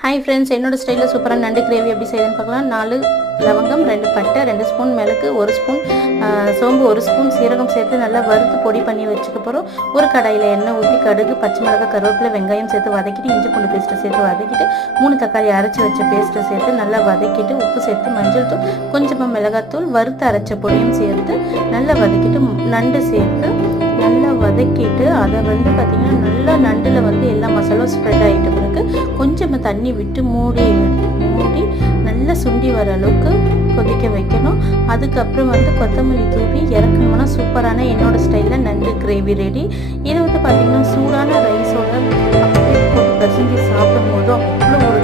Hi friends, என்னோட ஸ்டைலில் சூப்பராக நண்டு கிரேவி எப்படி செய்யுதுன்னு பார்க்கலாம். 4 லவங்கம், 2 பட்டை, 2 ஸ்பூன் மிளகு, 1 ஸ்பூன் சோம்பு, 1 ஸ்பூன் சீரகம் சேர்த்து நல்லா வறுத்து பொடி பண்ணி வச்சுக்க போகிறோம். ஒரு கடாயில் எண்ணெய் ஊற்றி கடுகு, பச்சை மிளகாய், கருவேப்பிலை, வெங்காயம் சேர்த்து வதக்கிட்டு இஞ்சி பூண்டு பேஸ்ட்டை சேர்த்து வதக்கிட்டு 3 தக்காளி அரைச்சி வச்ச பேஸ்ட்டை சேர்த்து நல்லா வதக்கிட்டு உப்பு சேர்த்து மஞ்சள் தூள், கொஞ்சமாக மிளகாத்தூள், வறுத்து அரைச்ச பொடியும் சேர்த்து நல்லா வதக்கிட்டு நண்டு சேர்த்து நல்லா வதக்கிட்டு அதை பார்த்திங்கன்னா நல்லா நண்டில் எல்லா மசாலாவும் ஸ்ப்ரெட் ஆகிட்ட பிறகு கொஞ்சமாக தண்ணி விட்டு மூடி நல்லா சுண்டி வர அளவுக்கு கொதிக்க வைக்கணும். அதுக்கப்புறம் கொத்தமல்லி தூவி இறக்கணும்னா சூப்பரான என்னோடய ஸ்டைலில் நண்டு கிரேவி ரெடி. இதை பார்த்திங்கன்னா சூடான ரைஸோட அப்படியே போட்டு பசங்க சாப்பிடும் போதும் அவ்வளோ